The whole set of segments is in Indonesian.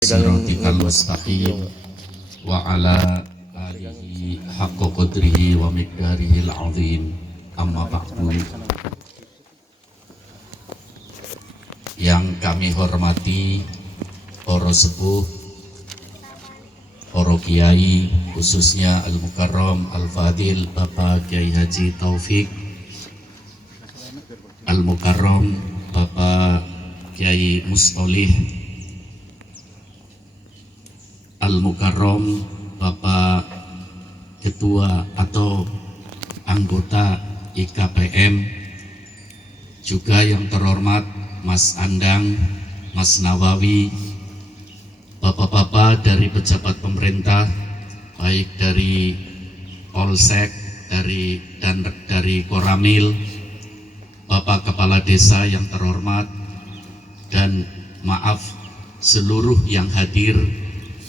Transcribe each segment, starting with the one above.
siratikal mustaqim wa ala alihi haqqa qadrihi wa miqdarihil azim. Amma ba'du. Yang kami hormati para sepuh, para kiai, khususnya Al-Mukarram Al-Fadil Bapak Kiai Haji Taufik, Al-Mukarram Bapak Kiai Mustolih, Al-Mukarram Bapak Ketua atau anggota IKPM, juga yang terhormat Mas Andang, Mas Nawawi, Bapak-bapak dari pejabat pemerintah, baik dari Polsek, dari Koramil, Bapak Kepala Desa yang terhormat, dan maaf seluruh yang hadir,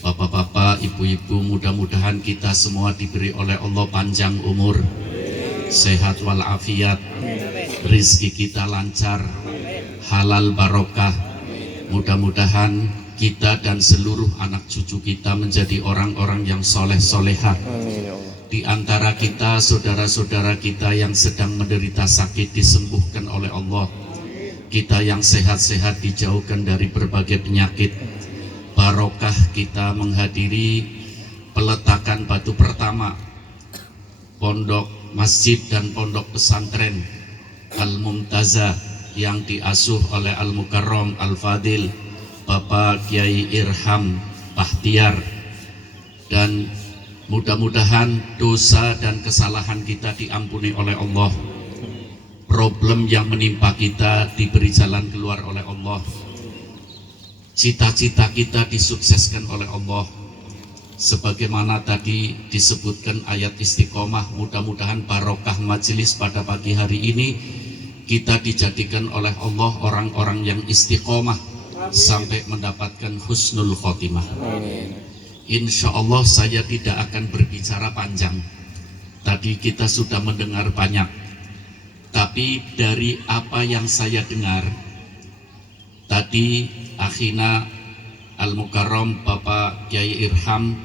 Bapak-bapak, ibu-ibu, mudah-mudahan kita semua diberi oleh Allah panjang umur, sehat walafiat, rezeki kita lancar, halal barokah. Mudah-mudahan kita dan seluruh anak cucu kita menjadi orang-orang yang soleh-solehah. Di antara kita, saudara-saudara kita yang sedang menderita sakit disembuhkan oleh Allah. Kita yang sehat-sehat dijauhkan dari berbagai penyakit. Barokah kita menghadiri peletakan batu pertama pondok masjid dan pondok pesantren Al-Mumtazah yang diasuh oleh Al-Mukarram Al-Fadil Bapak Kiai Irham Bahtiar, dan mudah-mudahan dosa dan kesalahan kita diampuni oleh Allah, problem yang menimpa kita diberi jalan keluar oleh Allah, cita-cita kita disukseskan oleh Allah. Sebagaimana tadi disebutkan ayat istiqomah, mudah-mudahan barokah majelis pada pagi hari ini kita dijadikan oleh Allah orang-orang yang istiqomah sampai mendapatkan husnul khotimah. Insya Allah saya tidak akan berbicara panjang. Tadi kita sudah mendengar banyak, tapi dari apa yang saya dengar tadi, akhina Al-Mukarram Bapak Kiai Irham,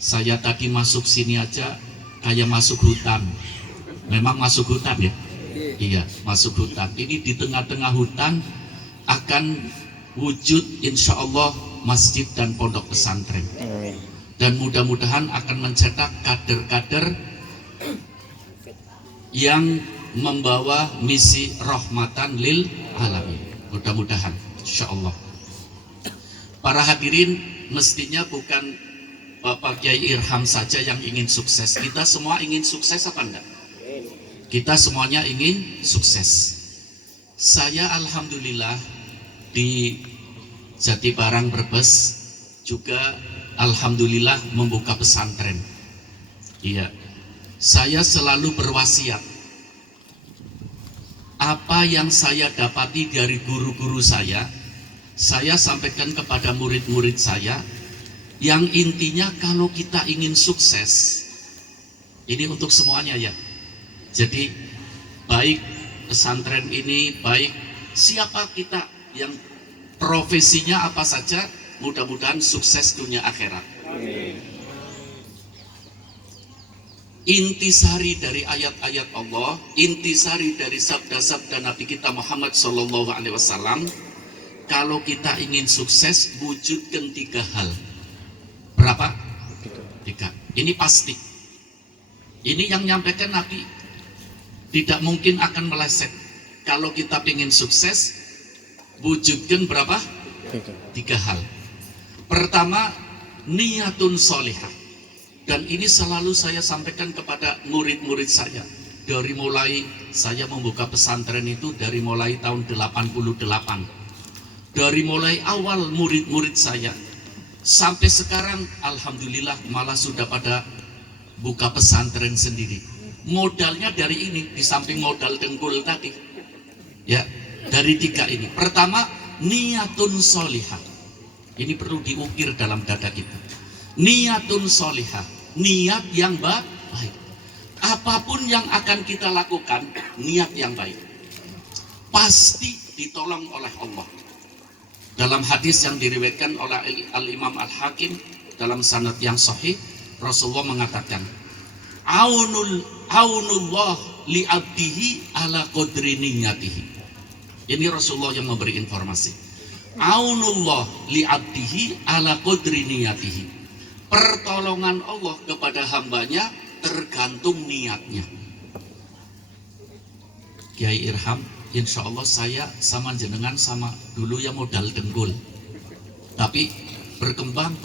saya tadi masuk sini aja kayak masuk hutan. Memang masuk hutan ya? Iya, masuk hutan. Ini di tengah-tengah hutan akan wujud insya Allah masjid dan pondok pesantren. Dan mudah-mudahan akan mencetak kader-kader yang membawa misi rahmatan lil alamin. Mudah-mudahan, insya Allah. Para hadirin, mestinya bukan Bapak Kiai Irham saja yang ingin sukses. Kita semua ingin sukses apa enggak? Kita semuanya ingin sukses. Saya alhamdulillah di Jatibarang Brebes juga alhamdulillah membuka pesantren. Iya, saya selalu berwasiat, apa yang saya dapati dari guru-guru saya sampaikan kepada murid-murid saya, yang intinya kalau kita ingin sukses, ini untuk semuanya ya. Jadi baik pesantren ini, baik siapa kita yang profesinya apa saja, mudah-mudahan sukses dunia akhirat. Intisari dari ayat-ayat Allah, intisari dari sabda-sabda Nabi kita Muhammad SAW, kalau kita ingin sukses, wujudkan 3 hal. Berapa? 3. Ini pasti. Ini yang nyampaikan Nabi. Tidak mungkin akan meleset. Kalau kita ingin sukses, wujudkan berapa? 3 hal. Pertama, niyatun sholihah. Dan ini selalu saya sampaikan kepada murid-murid saya. Dari mulai saya membuka pesantren itu, dari mulai tahun 88. Dari mulai awal murid-murid saya sampai sekarang, alhamdulillah malah sudah pada buka pesantren sendiri. Modalnya dari ini, di samping modal dengkul tadi ya, dari 3 ini. Pertama, niyatun sholihah. Ini perlu diukir dalam dada kita. Niyatun sholihah, niat yang baik. Apapun yang akan kita lakukan, niat yang baik pasti ditolong oleh Allah. Dalam hadis yang diriwayatkan oleh Al-Imam Al-Hakim dalam sanad yang sahih, Rasulullah mengatakan, aunullah li abdihi ala qadri niyatihi. Ini Rasulullah yang memberi informasi. Aunullah li abdihi ala qadri niyatihi. Pertolongan Allah kepada hambanya tergantung niatnya. Kiai Irham, insya Allah saya sama jenengan sama dulu ya modal dengkul. Tapi berkembang.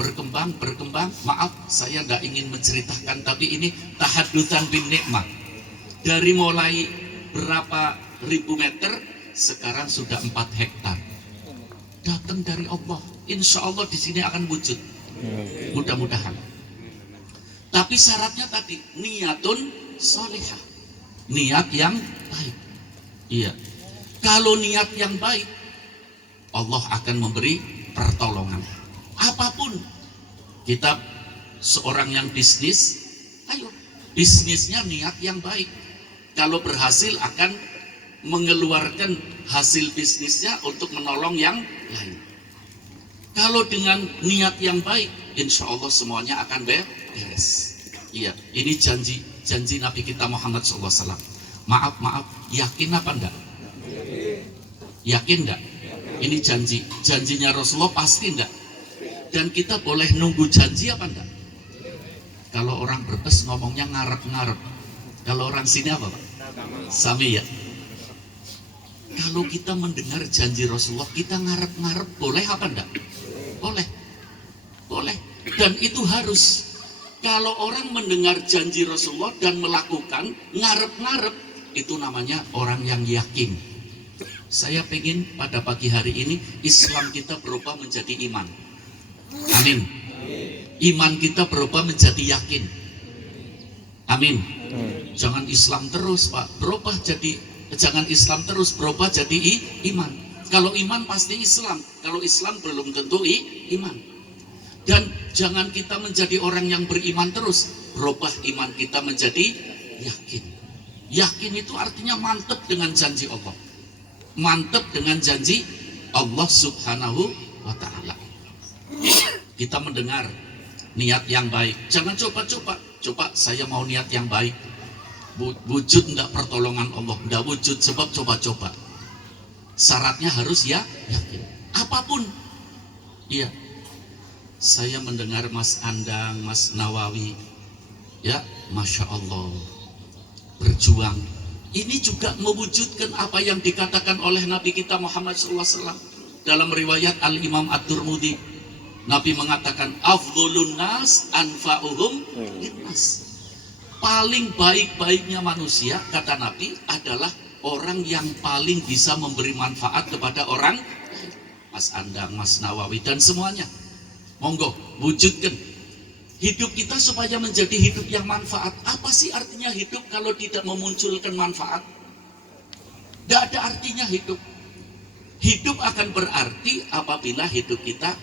Maaf, saya tidak ingin menceritakan, tapi ini tahadutsan bin nikmah. Dari mulai berapa ribu meter, sekarang sudah 4 hektar. Datang dari Allah. Insya Allah di sini akan wujud. Mudah-mudahan. Tapi syaratnya tadi niatun sholihah, niat yang baik. Iya. Kalau niat yang baik, Allah akan memberi pertolongan. Apapun kita seorang yang bisnis, ayo bisnisnya niat yang baik. Kalau berhasil akan mengeluarkan hasil bisnisnya untuk menolong yang lain. Kalau dengan niat yang baik, insya Allah semuanya akan beres. Iya, ini janji Nabi kita Muhammad SAW. Maaf, yakin apa enggak? Yakin enggak? Ini janjinya Rasulullah pasti enggak? Dan kita boleh nunggu janji apa enggak? Kalau orang Brebes ngomongnya ngarep-ngarep. Kalau orang sini apa Pak? Sami ya. Kalau kita mendengar janji Rasulullah, kita ngarep-ngarep, boleh apa enggak? Boleh. Dan itu harus. Kalau orang mendengar janji Rasulullah dan melakukan ngarep-ngarep, itu namanya orang yang yakin. Saya pengen pada pagi hari ini Islam kita berubah menjadi iman. Amin. Iman kita berubah menjadi yakin. Amin. Jangan Islam terus Pak, jangan Islam terus berubah jadi iman. Kalau iman pasti Islam, kalau Islam belum tentu iman. Dan jangan kita menjadi orang yang beriman terus, berubah iman kita menjadi yakin. Yakin itu artinya mantap dengan janji Allah, mantap dengan janji Allah Subhanahu wa Ta'ala. Kita mendengar niat yang baik, jangan coba saya mau niat yang baik, wujud enggak pertolongan Allah, enggak wujud sebab coba-coba. Syaratnya harus ya yakin. Apapun. Iya. Saya mendengar Mas Andang, Mas Nawawi, ya, Masya Allah, berjuang. Ini juga mewujudkan apa yang dikatakan oleh Nabi kita Muhammad SAW dalam riwayat Al-Imam Ad-Durmudi. Nabi mengatakan, afdholun nas anfa'uhum linnas. Paling baik-baiknya manusia, kata Nabi, adalah orang yang paling bisa memberi manfaat kepada orang. Mas Andang, Mas Nawawi, dan semuanya. Monggo, wujudkan hidup kita supaya menjadi hidup yang manfaat. Apa sih artinya hidup kalau tidak memunculkan manfaat? Tidak ada artinya hidup. Hidup akan berarti apabila hidup kita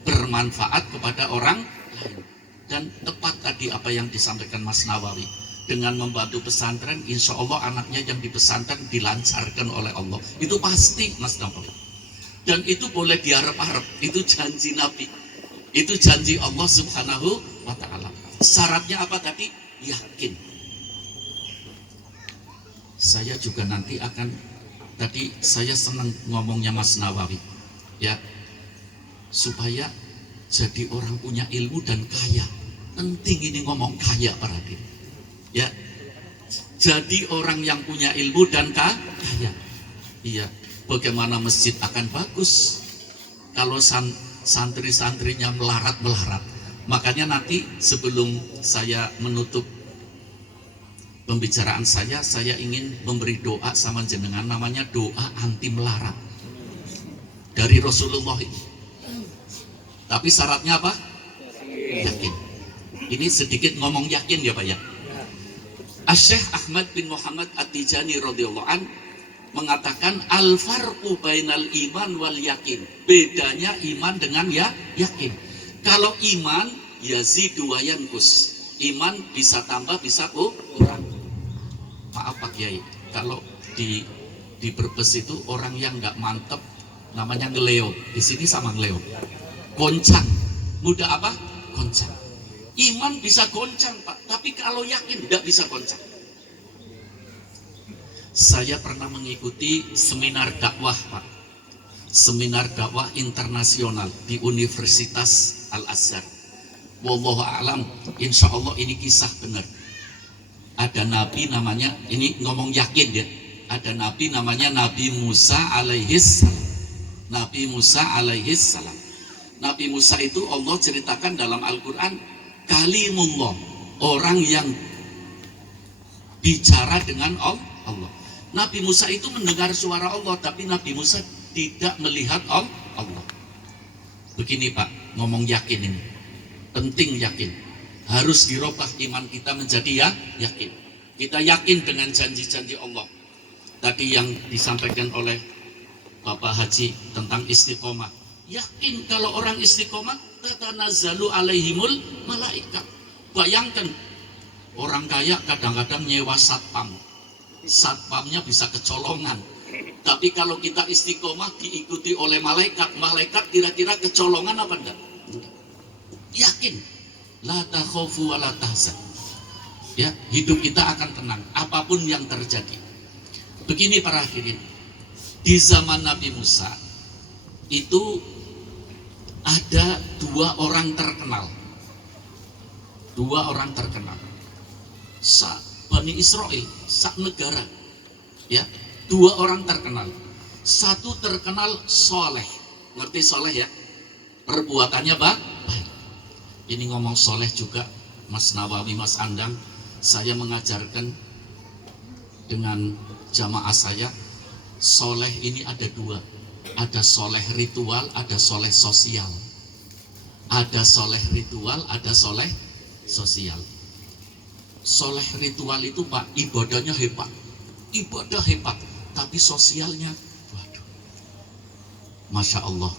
bermanfaat kepada orang lain. Dan tepat tadi apa yang disampaikan Mas Nawawi. Dengan membantu pesantren, insya Allah anaknya yang di pesantren dilancarkan oleh Allah. Itu pasti Mas Nawawi. Dan itu boleh diharap-harap. Itu janji Nabi. Itu janji Allah Subhanahu wa Ta'ala. Syaratnya apa tadi? Yakin. Saya juga nanti akan, tadi saya senang ngomongnya Mas Nawawi, ya, supaya jadi orang punya ilmu dan kaya. Penting ini ngomong kaya para hadirin, ya. Jadi orang yang punya ilmu dan kaya. Iya. Bagaimana masjid akan bagus kalau santri-santrinya melarat-melarat. Makanya nanti sebelum saya menutup pembicaraan saya ingin memberi doa sama jenengan, namanya doa anti melarat dari Rasulullah ini. Tapi syaratnya apa? Yakin. Ini sedikit ngomong yakin ya Pak ya. Asy-Syaikh Ahmad bin Muhammad At-Tijani radhiyallahu an mengatakan al-farqu bainal iman wal yakin. Bedanya iman dengan yakin. Kalau iman yazidu wa yanqus. Iman bisa tambah bisa kurang. Maaf Pak Kiai, kalau di Brebes itu orang yang nggak mantep namanya ngeleo. Di sini sama ngeleo. Goncang. Mudah apa? Goncang. Iman bisa goncang, Pak. Tapi kalau yakin tidak bisa goncang. Saya pernah mengikuti seminar dakwah, Pak. Seminar dakwah internasional di Universitas Al-Azhar. Wallahu a'lam, insya Allah ini kisah benar. Ada nabi namanya, ini ngomong yakin ya, ada nabi namanya Nabi Musa alaihissalam. Nabi Musa alaihissalam. Nabi Musa itu Allah ceritakan dalam Al-Quran, kalimullah, orang yang bicara dengan Allah. Nabi Musa itu mendengar suara Allah, tapi Nabi Musa tidak melihat Allah. Begini Pak, ngomong yakin ini penting, yakin harus dirubah iman kita menjadi yakin. Kita yakin dengan janji-janji Allah tadi yang disampaikan oleh Bapak Haji tentang istiqomah. Yakin kalau orang istiqomah, tatanazzalu alaihimul malaikat. Bayangkan orang kaya kadang-kadang nyewa satpam, satpamnya bisa kecolongan. Tapi kalau kita istiqomah diikuti oleh malaikat, malaikat kira-kira kecolongan apa enggak? Yakin, la takhafu wa la tahzan. Ya, hidup kita akan tenang apapun yang terjadi. Begini para hadirin, di zaman Nabi Musa itu ada dua orang terkenal. Dua orang terkenal. Bani Israel, sak negara. Ya, dua orang terkenal. Satu terkenal soleh. Ngerti soleh ya? Perbuatannya baik. Ini ngomong soleh juga, Mas Nawawi, Mas Andang, saya mengajarkan dengan jamaah saya, soleh ini ada dua. Ada soleh ritual, ada soleh sosial. Ada soleh ritual, ada soleh sosial. Soleh ritual itu Pak, ibadahnya hebat. Ibadah hebat, tapi sosialnya, waduh, Masya Allah.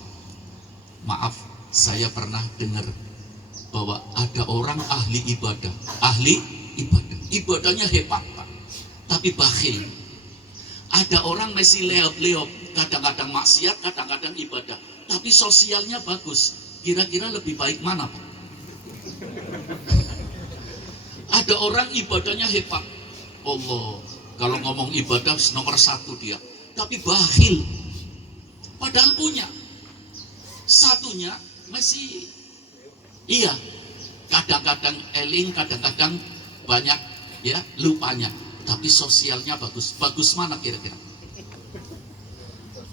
Maaf, saya pernah dengar bahwa ada orang ahli ibadah, ibadahnya hebat Pak, tapi bakhil. Ada orang masih leop-leop, kadang-kadang maksiat, kadang-kadang ibadah, tapi sosialnya bagus. Kira-kira lebih baik mana Pak? Ada orang ibadahnya hebat, Allah, kalau ngomong ibadah nomor satu dia, tapi bakhil, padahal punya. Satunya masih, iya, kadang-kadang eling, kadang-kadang banyak ya lupanya, tapi sosialnya bagus. Bagus mana kira-kira?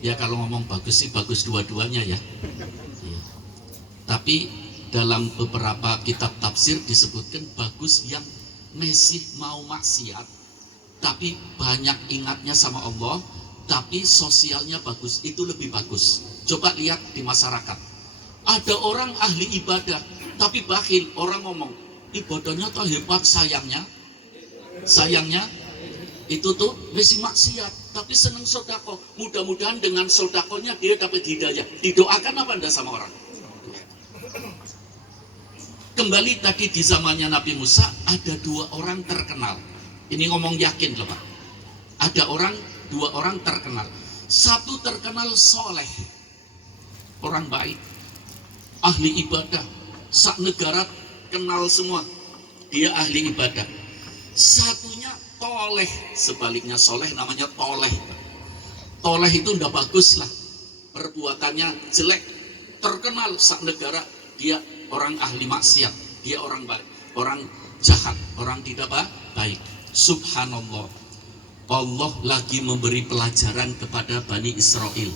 Ya kalau ngomong bagus sih bagus dua-duanya ya. Ya. Tapi dalam beberapa kitab tafsir disebutkan bagus yang masih mau maksiat, tapi banyak ingatnya sama Allah, tapi sosialnya bagus, itu lebih bagus. Coba lihat di masyarakat, ada orang ahli ibadah tapi bakhil. Orang ngomong ibadahnya tuh hebat, sayangnya itu tuh masih maksiat tapi seneng sodako. Mudah-mudahan dengan sodakonya dia dapat hidayah. Didoakan apa anda sama orang? Kembali tadi di zamannya Nabi Musa ada dua orang terkenal. Ini ngomong yakin loh Pak. Ada dua orang terkenal. Satu terkenal soleh, orang baik, ahli ibadah, sak negara kenal semua, dia ahli ibadah. Satunya toleh, sebaliknya soleh namanya toleh. Toleh itu udah bagus lah, perbuatannya jelek, terkenal sak negara, dia orang ahli maksiat, dia orang baik, orang jahat, orang tidak baik. Subhanallah, Allah lagi memberi pelajaran kepada Bani Israel,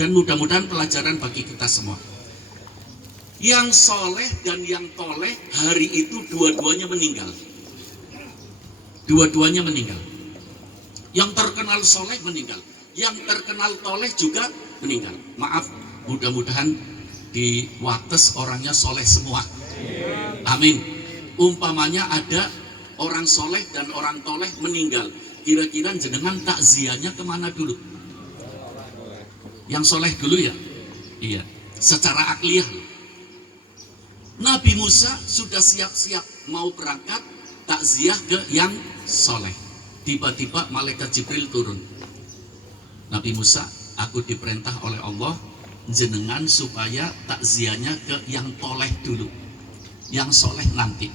dan mudah-mudahan pelajaran bagi kita semua. Yang soleh dan yang toleh hari itu dua-duanya meninggal. Dua-duanya meninggal. Yang terkenal soleh meninggal, yang terkenal toleh juga meninggal. Maaf, mudah-mudahan di Wates orangnya soleh semua. Amin. Umpamanya ada orang soleh dan orang toleh meninggal, kira-kira jenengan takziahnya kemana dulu? Yang soleh dulu ya? Iya, secara akliyah. Nabi Musa sudah siap-siap mau berangkat takziah ke yang soleh. Tiba-tiba malaikat Jibril turun. Nabi Musa, aku diperintah oleh Allah jenengan supaya takziahnya ke yang toleh dulu, yang soleh nanti.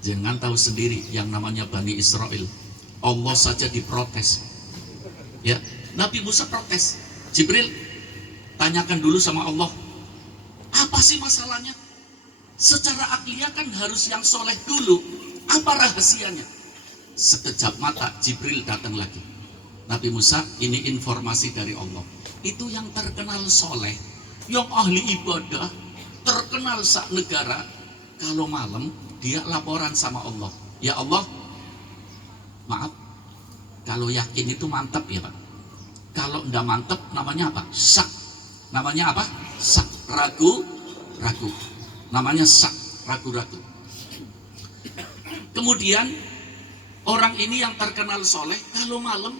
Jangan tahu sendiri yang namanya Bani Israel, Allah saja diprotes. Ya, Nabi Musa protes. Jibril, tanyakan dulu sama Allah, apa sih masalahnya? Secara akliah kan harus yang soleh dulu. Apa rahasianya? Sekejap mata Jibril datang lagi. Nabi Musa, ini informasi dari Allah. Itu yang terkenal soleh, yang ahli ibadah, terkenal sak negara. Kalau malam dia laporan sama Allah, ya Allah, maaf, kalau yakin itu mantap ya Pak. Kalau enggak mantap namanya apa? Sak. Namanya apa? Sak. Ragu, ragu. Namanya sak, ragu-ragu. Kemudian orang ini yang terkenal soleh, kalau malam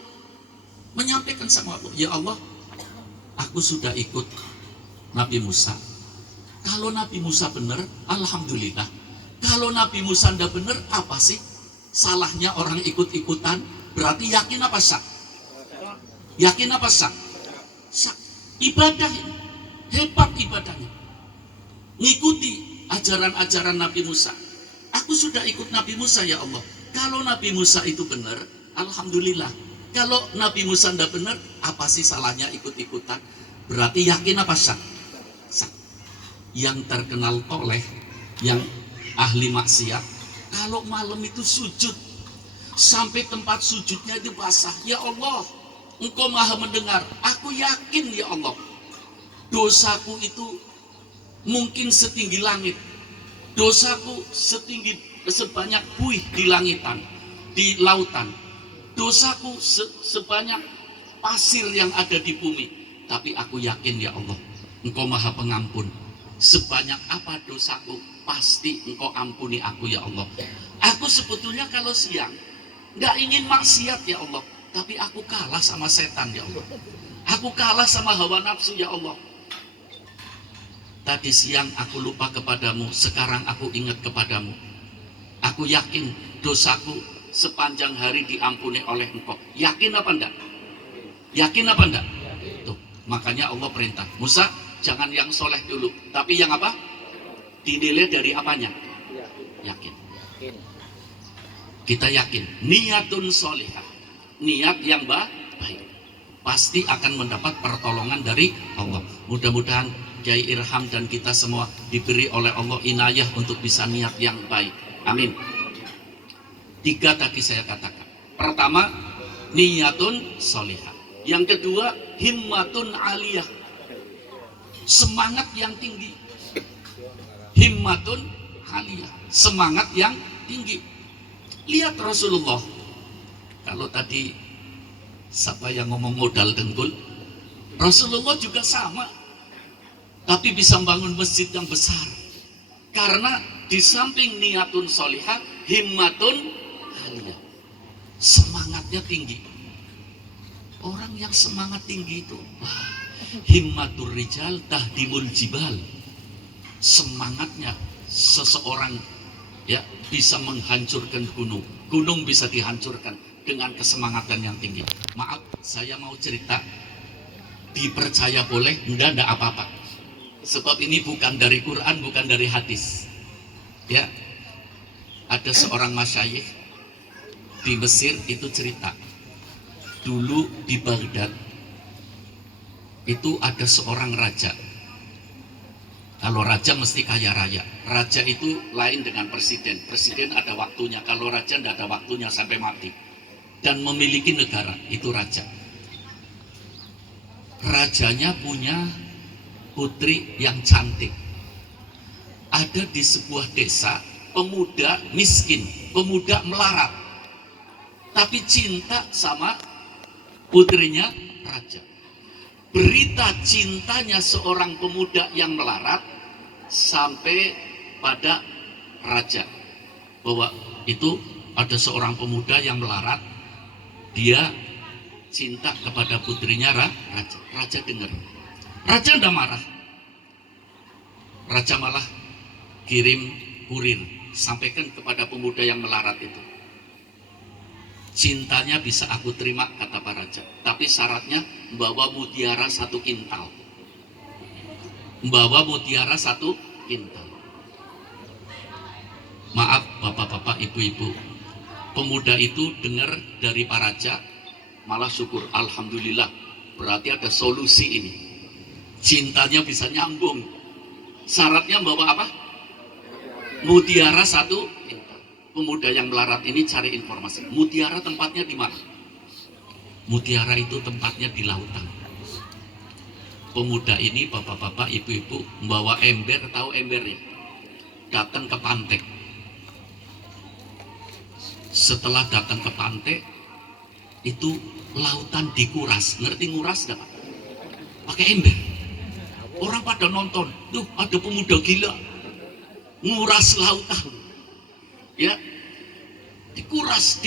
menyampaikan sama Allah, ya Allah, aku sudah ikut Nabi Musa. Kalau Nabi Musa benar, alhamdulillah. Kalau Nabi Musa tidak benar, apa sih salahnya orang ikut-ikutan? Berarti yakin apa sak? Yakin apa sak? Sak. Ibadah ini hebat ibadahnya. Ngikuti ajaran-ajaran Nabi Musa. Aku sudah ikut Nabi Musa ya Allah. Kalau Nabi Musa itu benar, alhamdulillah. Kalau Nabi Musa tidak benar, apa sih salahnya ikut-ikutan? Berarti yakin apa sak? Sak. Yang terkenal toleh, yang ahli maksiat, kalau malam itu sujud sampai tempat sujudnya itu basah. Ya Allah, Engkau maha mendengar. Aku yakin ya Allah, dosaku itu mungkin setinggi langit, dosaku sebanyak buih di langitan, di lautan, dosaku sebanyak pasir yang ada di bumi. Tapi aku yakin ya Allah, Engkau maha pengampun. Sebanyak apa dosaku, pasti Engkau ampuni aku ya Allah. Aku sebetulnya kalau siang nggak ingin maksiat ya Allah, tapi aku kalah sama setan ya Allah. Aku kalah sama hawa nafsu ya Allah. Tadi siang aku lupa kepadamu, sekarang aku ingat kepadamu. Aku yakin dosaku sepanjang hari diampuni oleh Engkau. Yakin apa enggak? Yakin apa enggak? Tuh, makanya Allah perintah, Musa, jangan yang soleh dulu, tapi yang apa? Dinilai dari apanya? Yakin. Kita yakin, niatun solihah, niat yang baik, pasti akan mendapat pertolongan dari Allah. Mudah-mudahan Kiai Irham dan kita semua diberi oleh Allah inayah untuk bisa niat yang baik. Amin. 3 tadi saya katakan. Pertama, niyatun solihah. Yang kedua, himmatun aliyah, semangat yang tinggi. Himmatun aliyah, semangat yang tinggi. Lihat Rasulullah. Kalau tadi siapa yang ngomong modal dengkul, Rasulullah juga sama, tapi bisa membangun masjid yang besar karena di samping niyatun solihah, himmatun aliyah, semangatnya tinggi. Orang yang semangat tinggi itu, himmatur rijal tahdimul jibal, semangatnya seseorang ya bisa menghancurkan gunung. Gunung bisa dihancurkan dengan kesemangatan yang tinggi. Maaf, saya mau cerita, dipercaya boleh, enggak apa-apa. Sebab ini bukan dari Quran, bukan dari hadis. Ya, ada seorang masyayikh di Mesir itu cerita. Dulu di Baghdad itu ada seorang raja. Kalau raja mesti kaya raya. Raja itu lain dengan presiden. Presiden ada waktunya. Kalau raja tidak ada waktunya sampai mati. Dan memiliki negara, itu raja. Rajanya punya putri yang cantik. Ada di sebuah desa pemuda miskin, pemuda melarat, tapi cinta sama putrinya raja. Berita cintanya seorang pemuda yang melarat sampai pada raja, bahwa itu ada seorang pemuda yang melarat, dia cinta kepada putrinya raja. Raja dengar, raja tidak marah, raja malah kirim kurir, sampaikan kepada pemuda yang melarat itu, Cintanya bisa aku terima, kata Pak Raja, tapi syaratnya bawa mutiara 1 kintal. Bawa mutiara 1 kintal. Maaf bapak-bapak, ibu-ibu, pemuda itu dengar dari Pak Raja, malah syukur, alhamdulillah, berarti ada solusi ini. Cintanya bisa nyambung. Syaratnya bawa apa? Mutiara 1 kintal. Pemuda yang melarat ini cari informasi, mutiara tempatnya di mana? Mutiara itu tempatnya di lautan. Pemuda ini, bapak-bapak, ibu-ibu, membawa ember, tahu embernya? Datang ke pantai. Setelah datang ke pantai, itu lautan dikuras. Ngerti nguras gak, Pak? Pakai ember. Orang pada nonton, tuh ada pemuda gila nguras lautan. Ya, dikuras.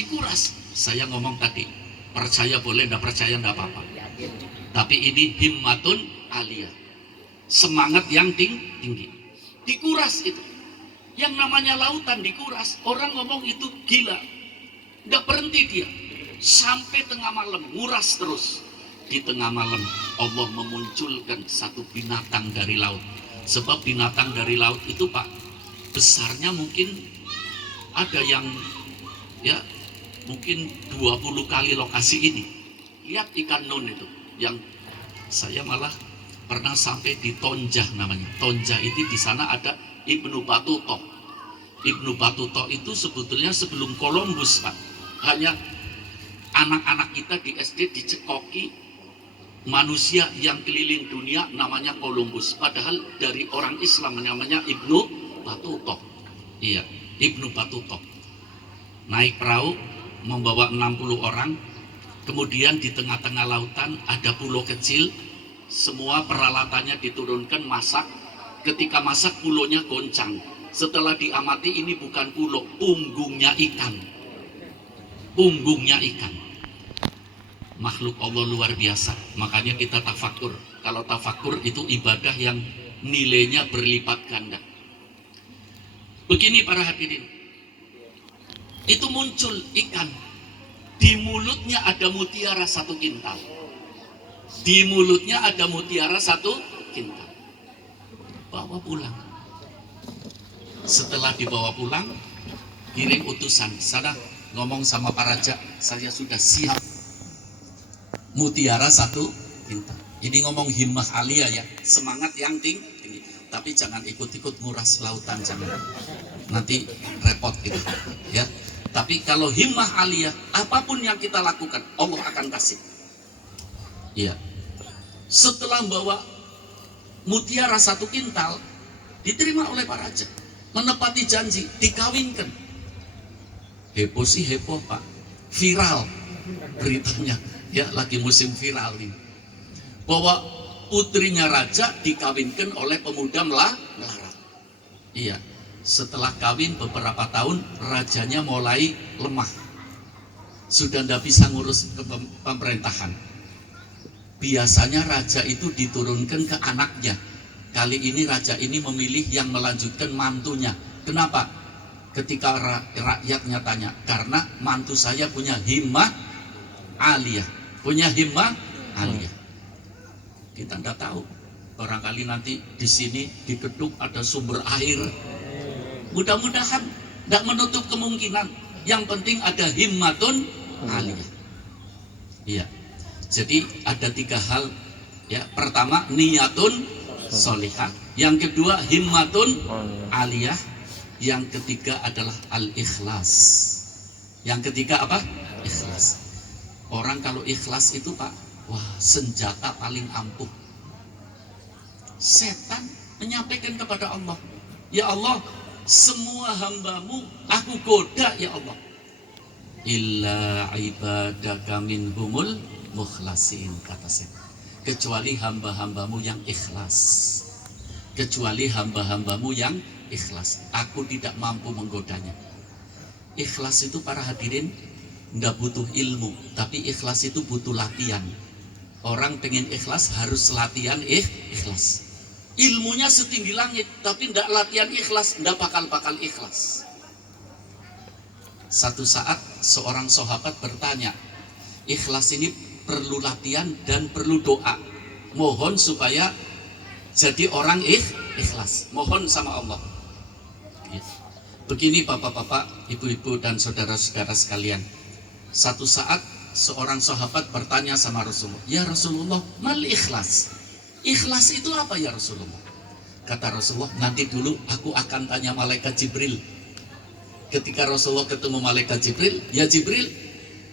Saya ngomong tadi, percaya boleh, nggak percaya nggak apa-apa. Tapi ini himmatun aliyah, semangat yang tinggi. Dikuras itu. Yang namanya lautan dikuras, orang ngomong itu gila. Nggak berhenti dia. Sampai tengah malam, nguras terus. Di tengah malam, Allah memunculkan satu binatang dari laut. Sebab binatang dari laut itu, Pak, besarnya mungkin ada yang ya mungkin 20 kali lokasi ini. Lihat ikan nun itu, yang saya malah pernah sampai di Tonjah namanya. Tonjah itu di sana ada Ibnu Battuta. Ibnu Battuta itu sebetulnya sebelum Columbus, Pak. Hanya anak-anak kita di SD dicekoki manusia yang keliling dunia namanya Columbus. Padahal dari orang Islam namanya Ibnu Battuta. Iya, Ibnu Battuta. Naik perahu membawa 60 orang. Kemudian di tengah-tengah lautan ada pulau kecil. Semua peralatannya diturunkan, masak. Ketika masak, pulaunya goncang. Setelah diamati, ini bukan pulau, punggungnya ikan. Punggungnya ikan. Makhluk Allah luar biasa. Makanya kita tafakur. Kalau tafakur itu ibadah yang nilainya berlipat ganda. Begini para hadirin, itu muncul ikan, di mulutnya ada mutiara 1 kintal. Di mulutnya ada mutiara 1 kintal. Bawa pulang. Setelah dibawa pulang, kirim utusan, sana ngomong sama Pak Raja, saya sudah siap mutiara 1 kintal. Ini ngomong himmah aliyah ya, semangat yang tinggi. Tapi jangan ikut-ikut nguras lautan, jangan. Nanti repot gitu, ya. Tapi kalau himmah aliyah, apapun yang kita lakukan, Allah akan kasih. Iya. Setelah bawa mutiara 1 kintal, diterima oleh Pak Raja, menepati janji, dikawinkan. Heboh sih heboh, Pak. Viral beritanya, ya, lagi musim viral ini. Bahwa putrinya raja dikawinkan oleh pemuda melarat. Iya, setelah kawin beberapa tahun, rajanya mulai lemah. Sudah tidak bisa ngurus pemerintahan. Biasanya raja itu diturunkan ke anaknya. Kali ini raja ini memilih yang melanjutkan mantunya. Kenapa? Ketika rakyatnya tanya, karena mantu saya punya himmah aliyah. Punya himmah aliyah. Kita tidak tahu, barangkali nanti di sini di gedung ada sumber air. Mudah-mudahan tidak menutup kemungkinan. Yang penting ada himmatun aliyah. Iya. Jadi ada 3 hal. Ya, pertama niyatun solihah. Yang kedua himmatun aliyah. Yang ketiga adalah al-ikhlas. Yang ketiga apa? Ikhlas. Orang kalau ikhlas itu, Pak, wah, senjata paling ampuh. Setan menyampaikan kepada Allah, ya Allah, semua hambamu aku goda ya Allah. Illa ibadaka minhumul mukhlasin, kata setan. Kecuali hamba-hambamu yang ikhlas. Kecuali hamba-hambamu yang ikhlas. Aku tidak mampu menggodanya. Ikhlas itu para hadirin nggak butuh ilmu, tapi ikhlas itu butuh latihan. Orang pengen ikhlas harus latihan ikhlas. Ilmunya setinggi langit, tapi nggak latihan ikhlas, nggak bakal ikhlas. Satu saat seorang sahabat bertanya, ikhlas ini perlu latihan dan perlu doa. Mohon supaya jadi orang ikhlas. Mohon sama Allah. Begini bapak-bapak, ibu-ibu dan saudara-saudara sekalian. Satu saat seorang sahabat bertanya sama Rasulullah, ya Rasulullah, mal ikhlas? Ikhlas itu apa ya Rasulullah? Kata Rasulullah, nanti dulu aku akan tanya malaikat Jibril. Ketika Rasulullah ketemu malaikat Jibril, ya Jibril,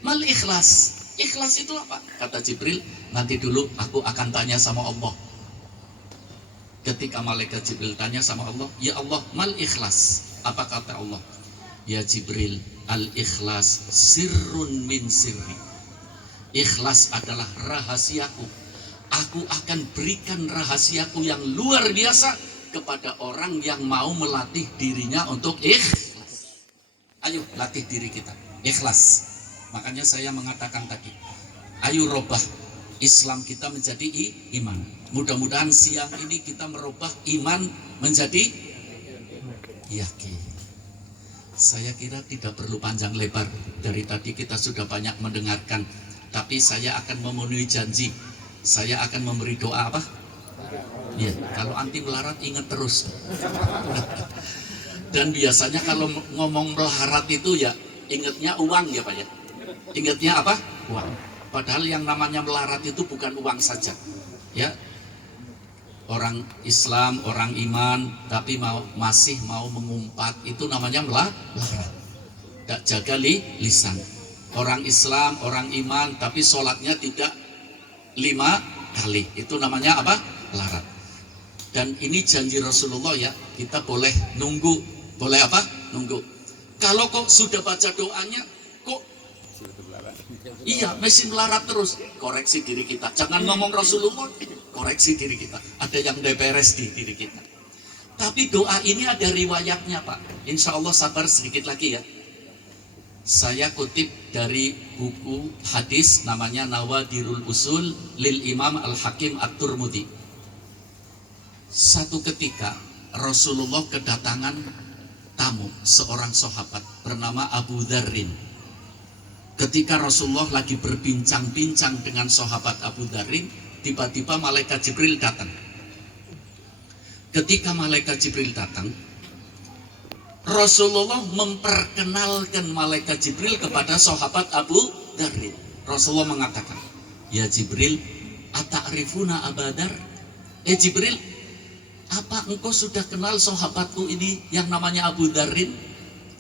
mal ikhlas? Ikhlas itu apa? Kata Jibril, nanti dulu aku akan tanya sama Allah. Ketika malaikat Jibril tanya sama Allah, ya Allah, mal ikhlas? Apa kata Allah? Ya Jibril, al-ikhlas sirrun min sirri. Ikhlas adalah rahasiaku. Aku akan berikan rahasiaku yang luar biasa kepada orang yang mau melatih dirinya untuk ikhlas. Ayo latih diri kita, ikhlas. Makanya saya mengatakan tadi, ayo robah Islam kita menjadi iman. Mudah-mudahan siang ini kita merubah iman menjadi yakin. Saya kira tidak perlu panjang lebar. Dari tadi kita sudah banyak mendengarkan. Tapi saya akan memenuhi janji. Saya akan memberi doa apa? Ya, kalau anti melarat ingat terus. Dan biasanya kalau ngomong melarat itu ya ingatnya uang ya Pak ya. Ingatnya apa? Uang. Padahal yang namanya melarat itu bukan uang saja. Ya. Orang Islam, orang iman, tapi masih mau mengumpat, itu namanya melarat. Tidak jaga lisan. Orang Islam, orang iman, tapi sholatnya tidak 5 kali, itu namanya apa? Melarat. Dan ini janji Rasulullah ya, kita boleh nunggu, boleh apa? Nunggu. Kalau kok sudah baca doanya, kok iya, masih melarat terus, koreksi diri kita. Jangan ngomong Rasulullah, koreksi diri kita. Ada yang beres di diri kita. Tapi doa ini ada riwayatnya Pak. Insya Allah sabar sedikit lagi ya. Saya kutip dari buku hadis namanya Nawadirul Usul lil Imam Al-Hakim At-Turmudi. Satu ketika Rasulullah kedatangan tamu, seorang sahabat bernama Abu Dzarrin. Ketika Rasulullah lagi berbincang-bincang dengan sahabat Abu Dzarrin, tiba-tiba malaikat Jibril datang. Ketika malaikat Jibril datang, Rasulullah memperkenalkan malaikat Jibril kepada sahabat Abu Dzarrin. Rasulullah mengatakan, ya Jibril, ata'rifuna Abu Dzar? Jibril, apa engkau sudah kenal sahabatku ini yang namanya Abu Dzarrin?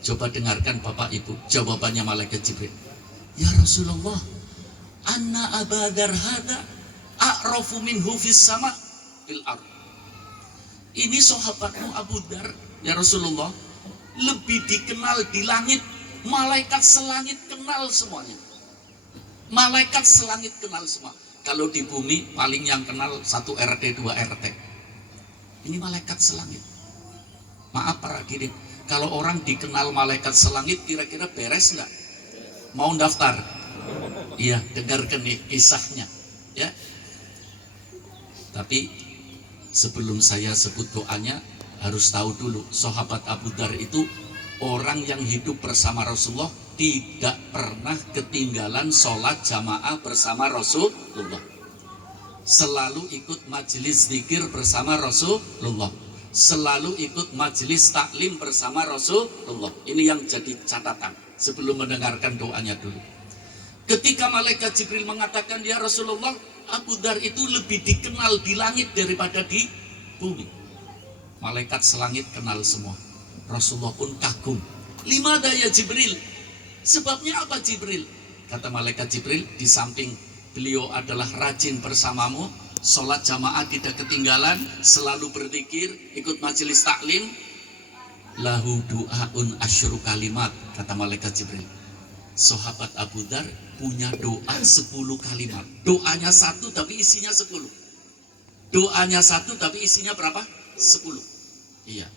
Coba dengarkan Bapak Ibu, jawabannya malaikat Jibril. Ya Rasulullah, anna Abu Dzar hada a'rafu minhu fis sama fil ard. Ini sahabatmu Abu Dzar, ya Rasulullah, lebih dikenal di langit. Malaikat selangit kenal semuanya. Malaikat selangit kenal semua. Kalau di bumi paling yang kenal 1 RT 2 RT. Ini malaikat selangit. Maaf para hadirin, kalau orang dikenal malaikat selangit kira-kira beres enggak? Mau daftar? Iya, dengarkan nih kisahnya ya. Tapi sebelum saya sebut doanya, harus tahu dulu, sahabat Abu Dzar itu orang yang hidup bersama Rasulullah, tidak pernah ketinggalan sholat jamaah bersama Rasulullah. Selalu ikut majelis zikir bersama Rasulullah. Selalu ikut majelis taklim bersama Rasulullah. Ini yang jadi catatan sebelum mendengarkan doanya dulu. Ketika malaikat Jibril mengatakan, ya Rasulullah, Abu Dzar itu lebih dikenal di langit daripada di bumi. Malaikat selangit kenal semua. Rasulullah pun kagum. Limada ya Jibril? Sebabnya apa Jibril? Kata malaikat Jibril, di samping beliau adalah rajin bersamamu, sholat jamaah tidak ketinggalan, selalu berzikir, ikut majelis taklim, lahu du'aun asyru kalimat, kata malaikat Jibril. Sahabat Abu Dzar punya doa 10 kalimat. Doanya 1 tapi isinya 10. Doanya 1 tapi isinya berapa? 10. Iya.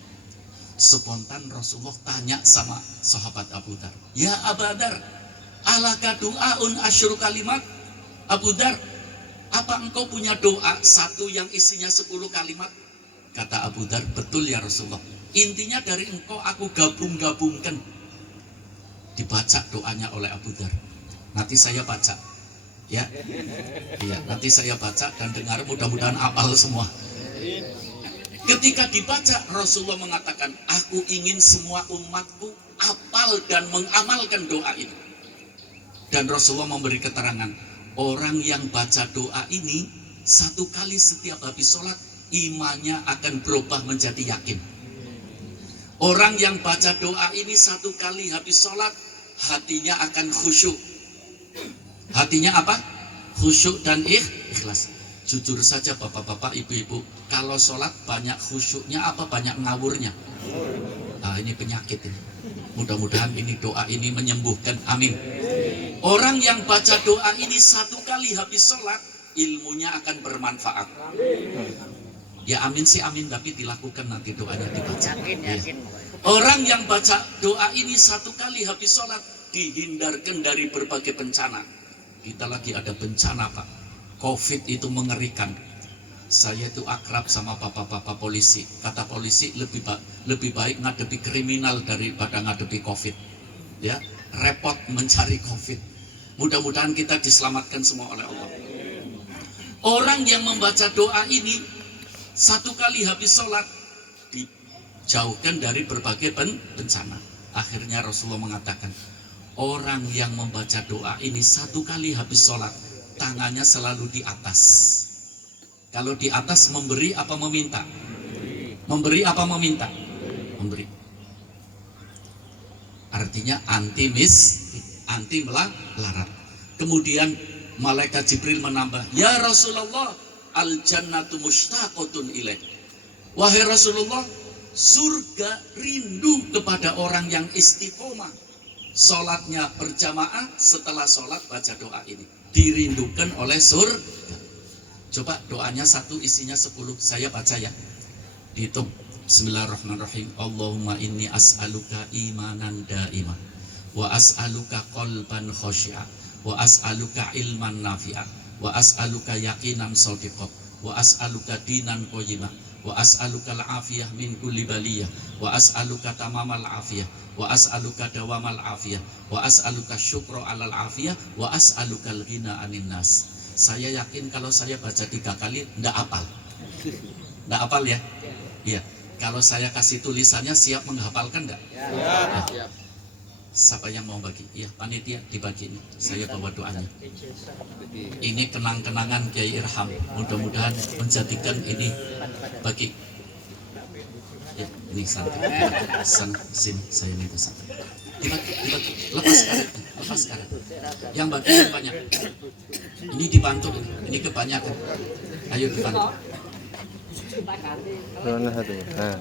Spontan Rasulullah tanya sama sahabat Abu Dzar, ya Abu Dzar, alaka du'aun asyru kalimat? Abu Dzar, apa engkau punya doa 1 yang isinya 10 kalimat? Kata Abu Dzar, betul ya Rasulullah. Intinya dari engkau aku gabung-gabungkan. dibaca doanya oleh Abu Dhar. Nanti saya baca, ya, iya, nanti saya baca dan dengar, mudah-mudahan apal semua. Ketika dibaca, Rasulullah mengatakan, aku ingin semua umatku apal dan mengamalkan doa ini. Dan Rasulullah memberi keterangan, orang yang baca doa ini satu kali setiap habis sholat, imannya akan berubah menjadi yakin. Orang yang baca doa ini satu kali habis sholat, hatinya akan khusyuk. Hatinya apa? Khusyuk dan ikhlas. Jujur saja bapak-bapak, ibu-ibu, kalau sholat banyak khusyuknya apa banyak ngawurnya? Nah, ini penyakit ini. Mudah-mudahan ini doa ini menyembuhkan, amin. Orang yang baca doa ini satu kali habis sholat, ilmunya akan bermanfaat. Ya amin sih amin, tapi dilakukan nanti doanya dibaca. Ya. Orang yang baca doa ini satu kali habis sholat, dihindarkan dari berbagai bencana. Kita lagi ada bencana Pak, COVID itu mengerikan. Saya itu akrab sama bapak-bapak polisi. Kata polisi lebih baik ngadepi kriminal daripada ngadepi COVID. Ya, repot mencari COVID. Mudah-mudahan kita diselamatkan semua oleh Allah. Orang yang membaca doa ini satu kali habis sholat, dijauhkan dari berbagai bencana. Akhirnya Rasulullah mengatakan, orang yang membaca doa ini satu kali habis sholat, tangannya selalu di atas. Kalau di atas memberi apa meminta? Memberi apa meminta? Memberi. Artinya anti melarat. Kemudian malaikat Jibril menambah, ya Rasulullah, al jannatu mushtaqatun ilaih. Wahai Rasulullah, surga rindu kepada orang yang istiqomah. Sholatnya berjamaah, setelah sholat baca doa ini, dirindukan oleh surga. Coba doanya satu isinya 10, saya baca ya, dihitung. Bismillahirrahmanirrahim. Allahumma inni as'aluka imanan daimah, wa as'aluka qalban khashi'a, wa as'aluka ilman nafi'a, wa as'aluka yaqinan shadiqah, wa as'aluka dinan qayyimah, wa as'aluka al-afiyah min kulli baliyah, wa as'aluka tamamal afiyah, wa as'aluka dawamal afiyah, wa as'aluka syukra alal afiyah, wa as'aluka al-ghina anin nas. Saya yakin kalau saya baca 3 kali enggak hafal. Enggak hafal ya? Iya. Kalau saya kasih tulisannya siap menghafalkan enggak? Ya. Siapa yang mau bagi? Iya, panitia dibagi ini. Saya bawa doanya. Ini kenang-kenangan Kiai Irham. Mudah-mudahan menjadikan ini bagi. Ya, ini santai. Sini, saya minta santai. Dibagi. Lepas karet. Yang bagi yang banyak. Ini dibantu, ini kebanyakan. Ayo dibantu. Mana satu? Nah.